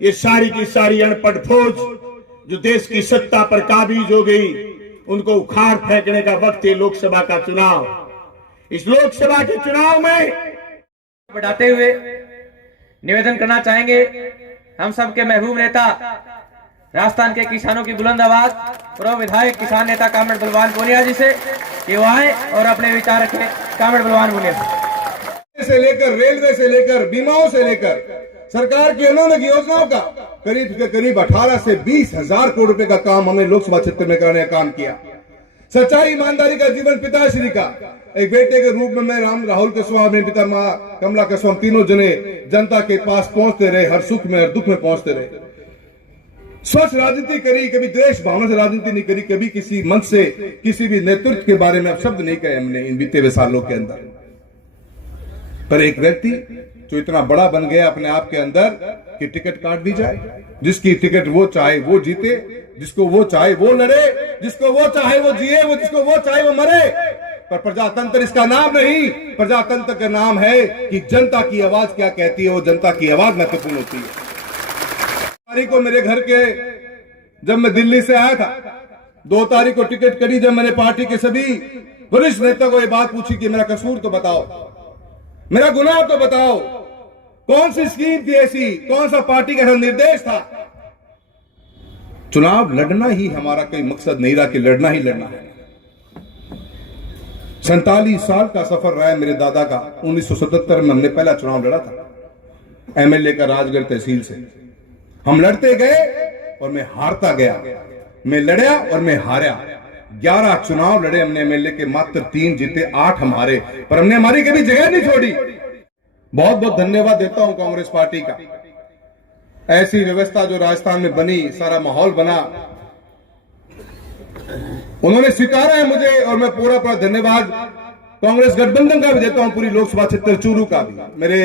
ये सारी की सारी अनपढ़ फौज जो देश की सत्ता पर काबिज हो गई, उनको उखाड़ फेंकने का वक्त है लोकसभा का चुनाव। इस लोकसभा के चुनाव में बढ़ाते हुए निवेदन करना चाहेंगे हम सबके महबूब नेता, राजस्थान के किसानों की बुलंद आवाज, पूर्व विधायक किसान नेता कामरेड बलवान पूनिया जी से कि वो आए और अपने विचार रखें। कामरेड बलवान पूनिया से लेकर रेलवे से लेकर बीमाओं से लेकर सरकार की उन्होंने योजनाओं का करीब 18 से 20 हजार करोड़ रुपए का काम हमने लोकसभा क्षेत्र में करने का काम किया। सच्चाई ईमानदारी का जीवन पिताश्री का एक बेटे के रूप में मैं राहुल कुशवाहा, मेरे पिता माँ कमला कुशवाहा, तीनों जने जनता के पास पहुंचते रहे, हर सुख में हर दुख में पहुंचते रहे। स्वच्छ राजनीति करी, कभी द्वेष भावना से राजनीति नहीं करी, कभी किसी मंच से किसी भी नेतृत्व के बारे में अब शब्द नहीं कहे हमने इन बीते हुए सालों के अंदर। पर एक व्यक्ति जो इतना बड़ा बन गया अपने आप के अंदर कि टिकट काट दी जाए, जिसकी टिकट वो चाहे वो जीते, जिसको वो चाहे वो लड़े, जिसको वो चाहे वो जिए, वो जिसको वो चाहे वो मरे। पर प्रजातंत्र इसका नाम नहीं, प्रजातंत्र का नाम है कि जनता की आवाज क्या कहती है, वो जनता की आवाज महत्वपूर्ण होती है। तारीख को मेरे घर के जब मैं दिल्ली से आया था, 2 तारीख को टिकट करी, जब मैंने पार्टी के सभी वरिष्ठ नेता को ये बात पूछी कि मेरा कसूर तो बताओ, मेरा गुनाह तो बताओ, कौन सी स्कीम थी ऐसी, कौन सा पार्टी का निर्देश था। चुनाव लड़ना ही हमारा कोई मकसद नहीं रहा कि लड़ना ही लड़ना है। 47 साल का सफर रहा है मेरे दादा का। 1977 में हमने पहला चुनाव लड़ा था एमएलए का, राजगढ़ तहसील से। हम लड़ते गए और मैं हारता गया, मैं लड़ा और मैं हारा। 11 चुनाव लड़े हमने एमएलए के, मात्र 3 जीते, 8 हमारे, पर हमने हमारी कभी जगह नहीं छोड़ी। बहुत बहुत धन्यवाद देता हूं कांग्रेस पार्टी का। ऐसी व्यवस्था जो राजस्थान में बनी, सारा माहौल बना, उन्होंने स्वीकारा है मुझे, और मैं पूरा धन्यवाद कांग्रेस गठबंधन का भी देता हूं, पूरी लोकसभा क्षेत्र चूरू का भी। मेरे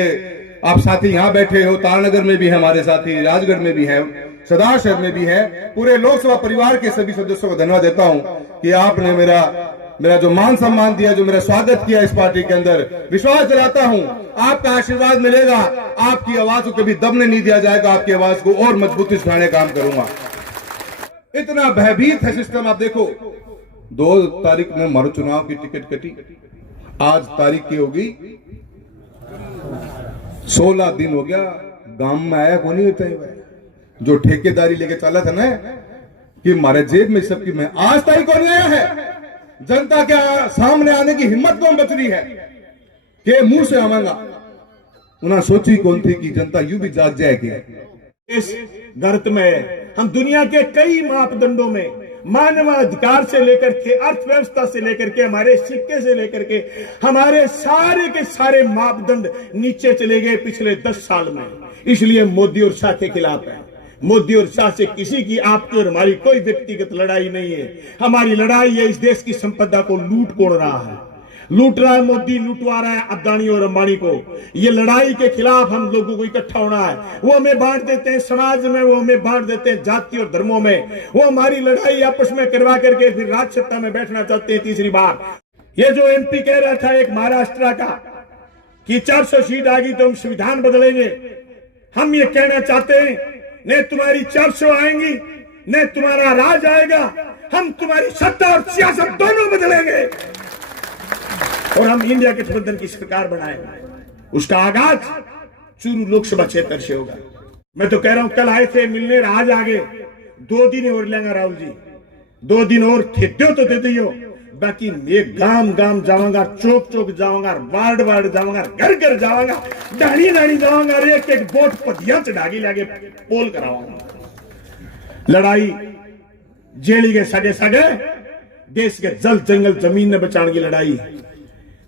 आप साथी यहां बैठे हो, तारनगर में भी है हमारे साथी, राजगढ़ में भी है, सदाशहर में भी है, पूरे लोकसभा परिवार के सभी सदस्यों को धन्यवाद देता हूं कि आपने मेरा जो मान सम्मान दिया, जो मेरा स्वागत किया इस पार्टी के अंदर। विश्वास दिलाता हूं आपका आशीर्वाद मिलेगा, आपकी आवाज को कभी दबने नहीं दिया जाएगा, आपकी आवाज को और मजबूती से उठाने का काम करूंगा। इतना भयभीत है सिस्टम। आप देखो, 2 तारीख में हमारे चुनाव की टिकट कटी, आज तारीख की होगी 16 दिन हो गया, गांव में आया कौन नहीं होता है। जो ठेकेदारी लेके चला था ना कि हमारे जेब में सबकी, मैं आज तारीख कौन आया है। जनता के सामने आने की हिम्मत कौन बच रही है कि मुंह से आवांगा। उन्हें सोची कौन थी कि जनता यूं भी जाग जाएगी। इस गर्त में हम दुनिया के कई मापदंडों में, मानवाधिकार से लेकर के अर्थव्यवस्था से लेकर के हमारे सिक्के से लेकर के हमारे सारे के सारे मापदंड नीचे चले गए पिछले 10 साल में। इसलिए मोदी और शाह के खिलाफ है। मोदी और शाह से किसी की, आपकी और हमारी कोई व्यक्तिगत लड़ाई नहीं है। हमारी लड़ाई है इस देश की संपदा को लूट कोड़ रहा है, लूट रहा है मोदी, लूटवा रहा है अदानी और अंबानी को। ये लड़ाई के खिलाफ हम लोगों को इकट्ठा होना है। वो हमें बांट देते हैं समाज में, वो हमें बांट देते हैं जाति और धर्मों में। वो हमारी लड़ाई आपस में करवा करके फिर राज सत्ता में बैठना चाहते हैं तीसरी बार। ये जो एमपी कह रहा था एक महाराष्ट्र का कि 400 सीट आ गई तो हम संविधान बदलेंगे, हम ये कहना चाहते हैं न तुम्हारी 400 आएंगी न तुम्हारा राज आएगा, हम तुम्हारी सत्ता और सियासत दोनों बदलेंगे और हम इंडिया गठबंधन की सरकार बनाएंगे। उसका आगाज चूरू लोकसभा क्षेत्र से होगा। मैं तो कह रहा हूं, कल आए थे मिलने, आज आ गए, 2 दिन और लेंगे राहुल जी, 2 दिन और दो तो दे दियो। बाकी मैं गांव गांव जाऊंगा, चौक चौक जाऊंगा, वार्ड वार्ड जाऊंगा, घर घर जाऊंगा, डाणी डाणी जाऊंगा, एक एक वोट पतिया चढ़ागी लागे पोल कराऊंगा। लड़ाई जेली के सगे सगे, देश के जल जंगल जमीन ने बचाने की लड़ाई,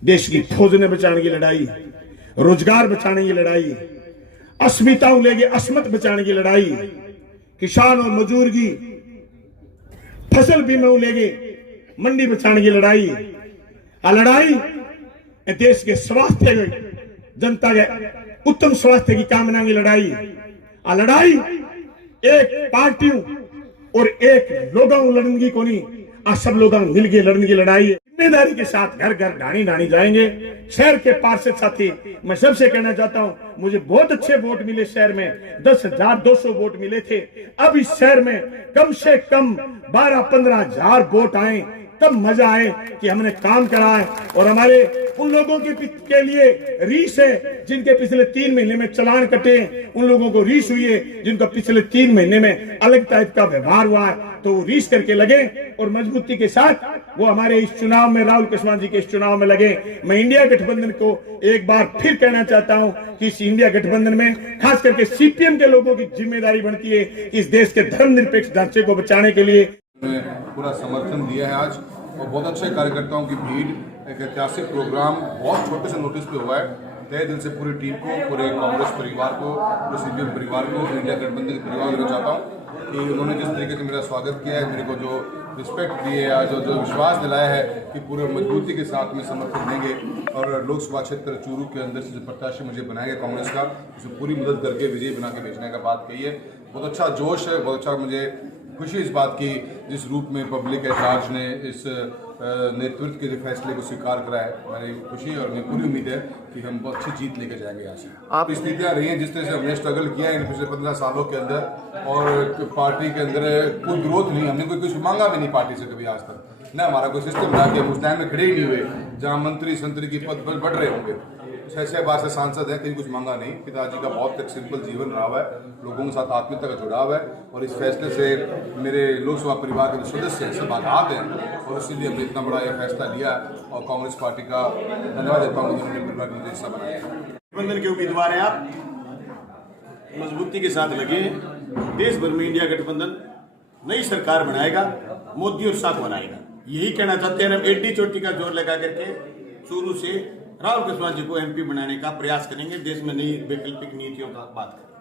देश की फौज ने बचाने की लड़ाई, रोजगार बचाने की लड़ाई, अस्मिताओं लेके अस्मत बचाने की लड़ाई, किसान और मजदूर की फसल बीमा लेके मंडी बचाने की लड़ाई, लड़ाई देश के स्वास्थ्य, जनता के उत्तम स्वास्थ्य की कामना की लड़ाई, लड़ाई एक पार्टियों और एक लोगों लड़ने की कोनी, आज सब लोग मिल के लड़ने की लड़ाई है। जिम्मेदारी के साथ घर घर ढाणी ढाणी जाएंगे। शहर के पार्षद साथी, मैं सबसे कहना चाहता हूं, मुझे बहुत अच्छे वोट मिले शहर में, 10,200 वोट मिले थे। अब इस शहर में कम से कम 12-15 हजार वोट आए, तब मजा आए कि हमने काम करा है। और हमारे उन लोगों के लिए रीस है जिनके पिछले 3 महीने में चालान कटे, उन लोगों को रीस हुई है जिनका पिछले 3 महीने में अलग टाइप का व्यवहार हुआ है, तो वो रीस करके लगे और मजबूती के साथ वो हमारे इस चुनाव में, राहुल केसवान जी के इस चुनाव में लगे। मैं इंडिया गठबंधन को एक बार फिर कहना चाहता हूं कि इस इंडिया गठबंधन में खास करके सीपीएम के लोगों की जिम्मेदारी बनती है इस देश के धर्मनिरपेक्ष ढांचे को बचाने के लिए। पूरा समर्थन दिया है आज, और बहुत अच्छे कार्यकर्ताओं की भीड़, एक ऐतिहासिक प्रोग्राम बहुत छोटे से नोटिस पे हुआ है। तहे दिल से पूरी टीम को, पूरे कांग्रेस परिवार को, पूरे सीपीएम परिवार को, इंडिया गठबंधन के परिवार को चाहता हूँ कि उन्होंने जिस तरीके से मेरा स्वागत किया है, मेरे को जो रिस्पेक्ट दी है, आज जो विश्वास दिलाया है कि पूरे मजबूती के साथ में समर्थन देंगे, और लोकसभा क्षेत्र चूरू के अंदर से जो प्रत्याशी मुझे बनाएगा कांग्रेस का, उसे पूरी मदद करके विजयी बना के भेजने का बात कही है। बहुत अच्छा जोश है, बहुत अच्छा मुझे खुशी इस बात की, जिस रूप में पब्लिक एचार्ज ने इस नेतृत्व के फैसले को स्वीकार करा है। मेरी खुशी और मेरी पूरी उम्मीद है कि हम बहुत अच्छी जीत लेकर जाएंगे यहाँ से। आप स्थितियाँ रही हैं जिस तरह से हमने स्ट्रगल किया है इन पिछले 15 सालों के अंदर, और पार्टी के अंदर कोई ग्रोथ नहीं, हमने कोई कुछ मांगा भी नहीं पार्टी से कभी आज तक ना। हमारा कोई सिस्टम था कि हम उस टाइम में खड़े ही नहीं हुए जहाँ मंत्री संतरी की पद पर बढ़ रहे होंगे। 6 बार से सांसद है, कहीं कुछ मांगा नहीं। पिताजी का बहुत एक सिंपल जीवन रहा है, लोगों के साथ आत्मीयता का जुड़ाव है, और इस फैसले से मेरे लोकसभा परिवार के जो सदस्य हैं सब आघात हैं, और इसीलिए हमने इतना बड़ा यह फैसला लिया, और कांग्रेस पार्टी का धन्यवाद देता हूँ जिन्होंने परिवार में मुझे हिस्सा बनाया। गठबंधन के उम्मीदवार हैं आप, मजबूती के साथ लगे हैं। देश भर में इंडिया गठबंधन नई सरकार बनाएगा, मोदी और साथ बनाएगा, यही कहना चाहते हैं। हम एडी चोटी का जोर लगा करके शुरू से राहुल केसवान जी को एमपी बनाने का प्रयास करेंगे, देश में नई वैकल्पिक नीतियों का बात करेंगे।